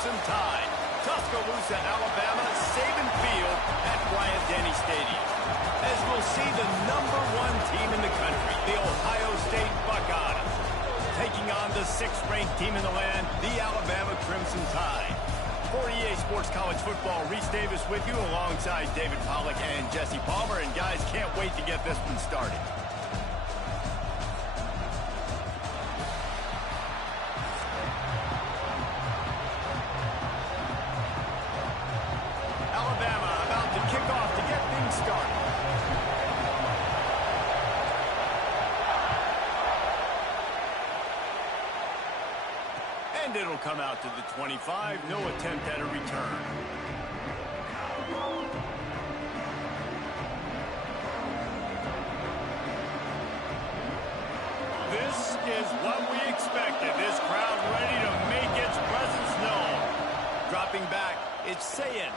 Crimson Tide. Tuscaloosa, Alabama, Saban Field at Bryant-Denny Stadium. As we'll see the #1 team in the country, the Ohio State Buckeyes, taking on the 6th-ranked team in the land, the Alabama Crimson Tide. For EA Sports College Football, Reese Davis with you alongside David Pollack and Jesse Palmer. And guys, can't wait to get this one started. Alabama about to kick off to get things started. And it'll come out to the 25. No attempt at a return. This is what we expected. This crowd ready to make its presence known. Dropping back, it's Ncaa.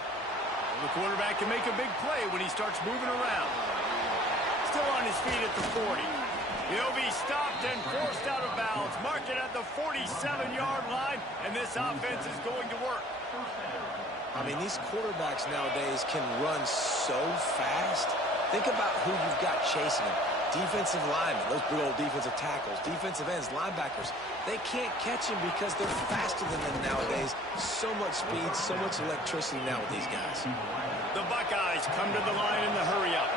The quarterback can make a big play when he starts moving around. Still on his feet at the 40. He'll be stopped and forced out of bounds. Mark it at the 47-yard line, and this offense is going to work. I mean, these quarterbacks nowadays can run so fast. Think about who you've got chasing them. Defensive linemen, those big old defensive tackles, defensive ends, linebackers. They can't catch him because they're faster than them nowadays. So much speed, so much electricity now with these guys. The Buckeyes come to the line in the hurry-up.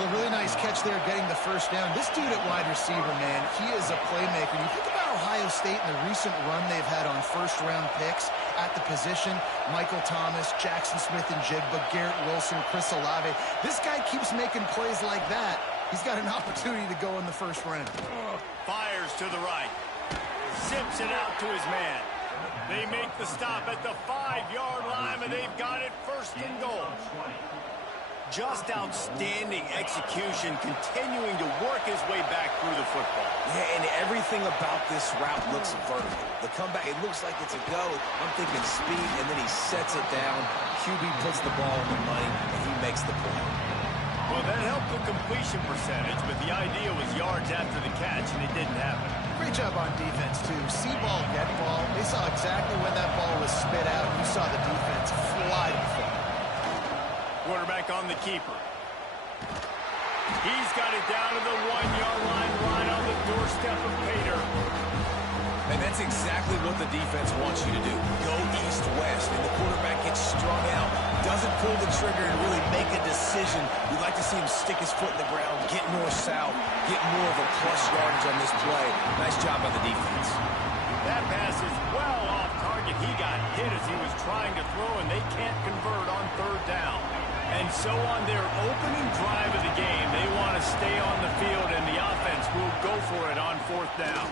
Well, really nice catch there getting the first down. This dude at wide receiver, man, he is a playmaker. You think about Ohio State and the recent run they've had on first-round picks at the position. Michael Thomas, Jackson Smith-Njigba, Garrett Wilson, Chris Olave. This guy keeps making plays like that. He's got an opportunity to go in the first round. Fires to the right. Zips it out to his man. They make the stop at the 5-yard line, and they've got it first and goal. Just outstanding execution, continuing to work his way back through the football. Yeah, and everything about this route looks vertical. The comeback, it looks like it's a go. I'm thinking speed, and then he sets it down. QB puts the ball in the money, and he makes the play. Well, that helped the completion percentage, but the idea was yards after the catch, and it didn't happen. Great job on defense, too. See ball, get ball. They saw exactly when that ball was spit out. You saw the defense fly to the football. Quarterback on the keeper. He's got it down to the 1-yard line, right on the doorstep of Pater. And that's exactly what the defense wants you to do. Go east-west, and the quarterback gets strung out, doesn't pull the trigger and really make a decision. We'd like to see him stick his foot in the ground, get north-south, get more of a plus yardage on this play. Nice job by the defense. That pass is well off target. He got hit as he was trying to throw, and they can't convert on 3rd down. And so on their opening drive of the game, they want to stay on the field, and the offense will go for it on 4th down.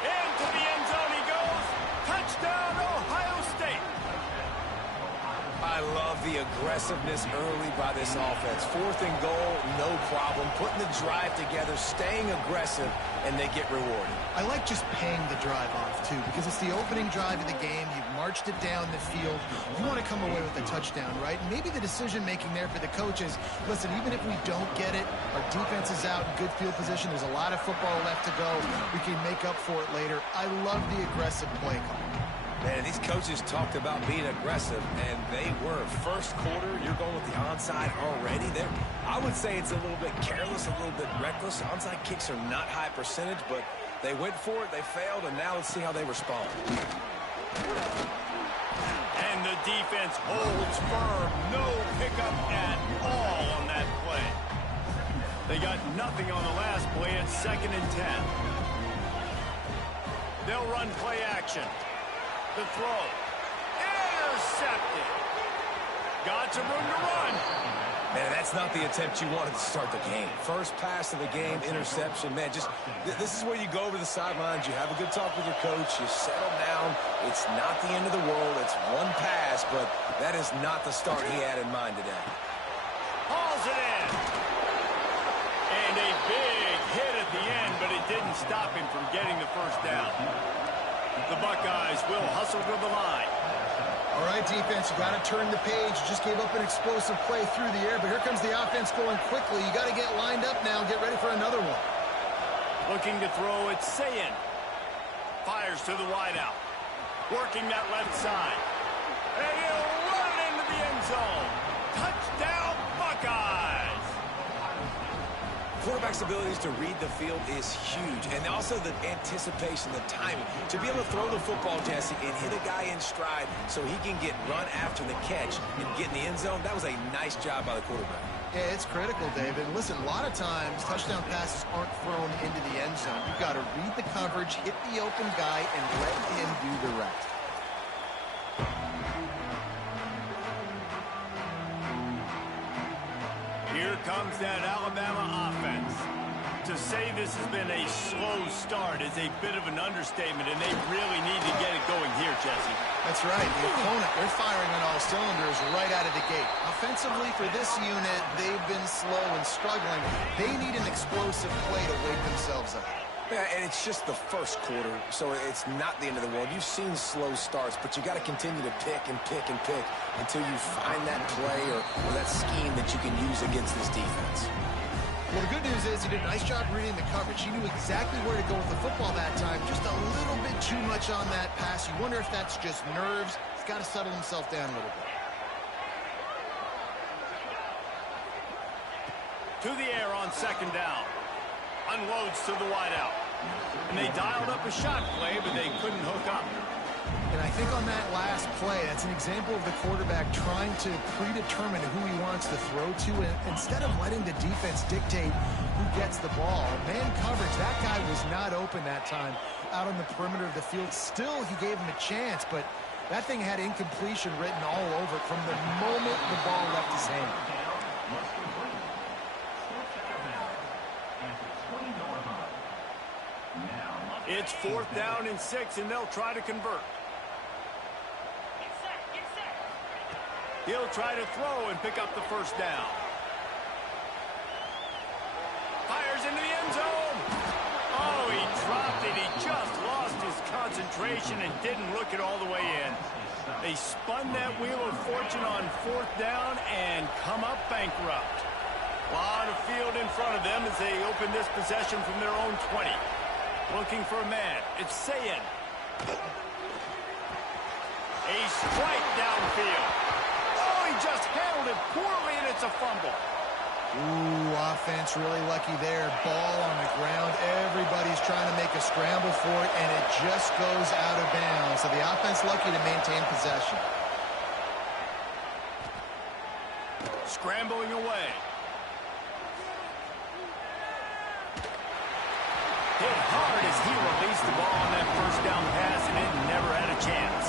Into the end zone he goes. Touchdown, Ohio State. I love the aggressiveness early by this offense. 4th and goal, no problem. Putting the drive together, staying aggressive, and they get rewarded. I like just paying the drive off, too, because it's the opening drive of the game. You've marched it down the field. You want to come away with a touchdown, right? And maybe the decision-making there for the coaches, listen, even if we don't get it, our defense is out in good field position. There's a lot of football left to go. We can make up for it later. I love the aggressive play call. Man, these coaches talked about being aggressive, and they were. First quarter, you're going with the onside already. I would say it's a little bit careless, a little bit reckless. Onside kicks are not high percentage, but they went for it, they failed, and now let's see how they respond. And the defense holds firm. No pickup at all on that play. They got nothing on the last play at 2nd and 10. They'll run play action. The throw. Intercepted. Got some room to run. Man, that's not the attempt you wanted to start the game. First pass of the game, interception. Man, this is where you go over the sidelines. You have a good talk with your coach. You settle down. It's not the end of the world. It's one pass, but that is not the start he had in mind today. Hauls it in. And a big hit at the end, but it didn't stop him from getting the first down. The Buckeyes will hustle to the line. All right, defense, you got to turn the page. You just gave up an explosive play through the air, but here comes the offense going quickly. You got to get lined up now and get ready for another one. Looking to throw, it's Ncaa. Fires to the wideout. Working that left side. And he'll run it into the end zone. Touchdown, Buckeyes! Quarterback's abilities to read the field is huge, and also the anticipation, the timing. To be able to throw the football, Jesse, and hit a guy in stride so he can get run after the catch and get in the end zone, that was a nice job by the quarterback. Yeah, it's critical, David. Listen, a lot of times, touchdown passes aren't thrown into the end zone. You've got to read the coverage, hit the open guy, and let him do the rest. Here comes that Alabama offense. To say this has been a slow start is a bit of an understatement, and they really need to get it going here, Jesse. That's right. The opponent, they're firing on all cylinders right out of the gate. Offensively, for this unit, they've been slow and struggling. They need an explosive play to wake themselves up. Yeah, and it's just the first quarter, so it's not the end of the world. You've seen slow starts, but you got to continue to pick and pick and pick until you find that play or that scheme that you can use against this defense. Well, the good news is he did a nice job reading the coverage. He knew exactly where to go with the football that time. Just a little bit too much on that pass. You wonder if that's just nerves. He's got to settle himself down a little bit. To the air on second down. Unloads to the wideout. And they dialed up a shot play, but they couldn't hook up. And I think on that last play, that's an example of the quarterback trying to predetermine who he wants to throw to, and instead of letting the defense dictate who gets the ball. Man coverage, that guy was not open that time out on the perimeter of the field. Still, he gave him a chance, but that thing had incompletion written all over it from the moment the ball left his hand. It's 4th down and 6, and they'll try to convert. He'll try to throw and pick up the first down. Fires into the end zone. Oh, he dropped it. He just lost his concentration and didn't look it all the way in. They spun that wheel of fortune on 4th down and come up bankrupt. A lot of field in front of them as they open this possession from their own 20. Looking for a man. It's Ncaa. A strike downfield. Oh, he just handled it poorly, and it's a fumble. Ooh, offense really lucky there. Ball on the ground. Everybody's trying to make a scramble for it, and it just goes out of bounds. So the offense lucky to maintain possession. Scrambling away. Hit hard as he released the ball on that first down pass, and it never had a chance.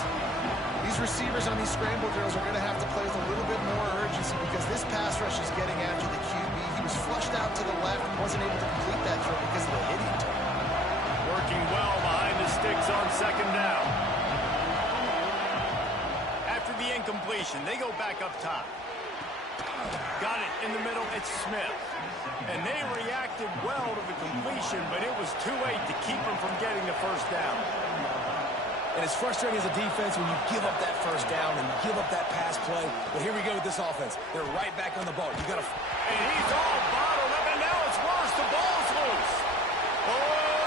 These receivers on these scramble drills are going to have to play with a little bit more urgency because this pass rush is getting after the QB. He was flushed out to the left and wasn't able to complete that throw because of the hit he took. Working well behind the sticks on second down. After the incompletion, they go back up top. Got it in the middle. It's Smith. And they reacted well to the completion, but it was too late to keep them from getting the first down. And it's frustrating as a defense when you give up that first down and give up that pass play. But here we go with this offense. They're right back on the ball. You got to... And he's all bottled up, and now it's worse. The ball's loose. Oh,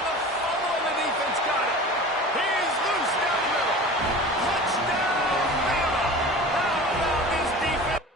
the fumble, and the defense got it. He's loose down the middle. Touchdown, Bama. How about this defense?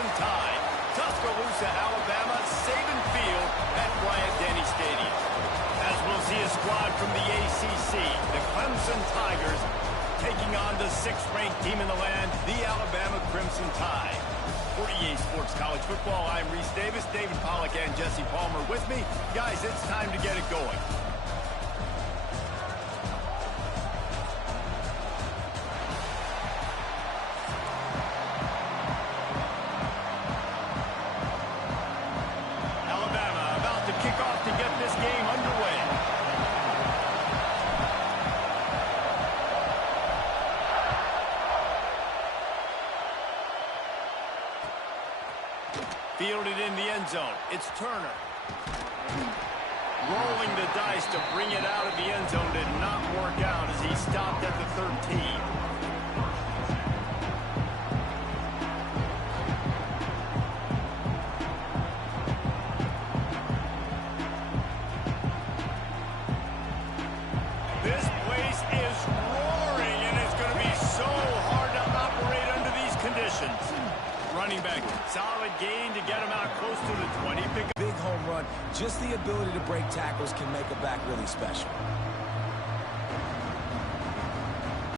Crimson Tide. Tuscaloosa, Alabama, Saban Field at Bryant-Denny Stadium. As we'll see a squad from the ACC, the Clemson Tigers, taking on the 6th-ranked team in the land, the Alabama Crimson Tide. For EA Sports College Football, I'm Reese Davis, David Pollack, and Jesse Palmer with me. Guys, it's time to get it going. Alabama about to kick off to get this game underway. Fielded in the end zone. It's Turner. Rolling the dice to bring it out of the end zone did not work out as he stopped at the 13. This place is roaring, and it's going to be so hard to operate under these conditions. Running back, solid gain to get him out close to the 20. Big home run. Just the ability to break tackles can make a back really special.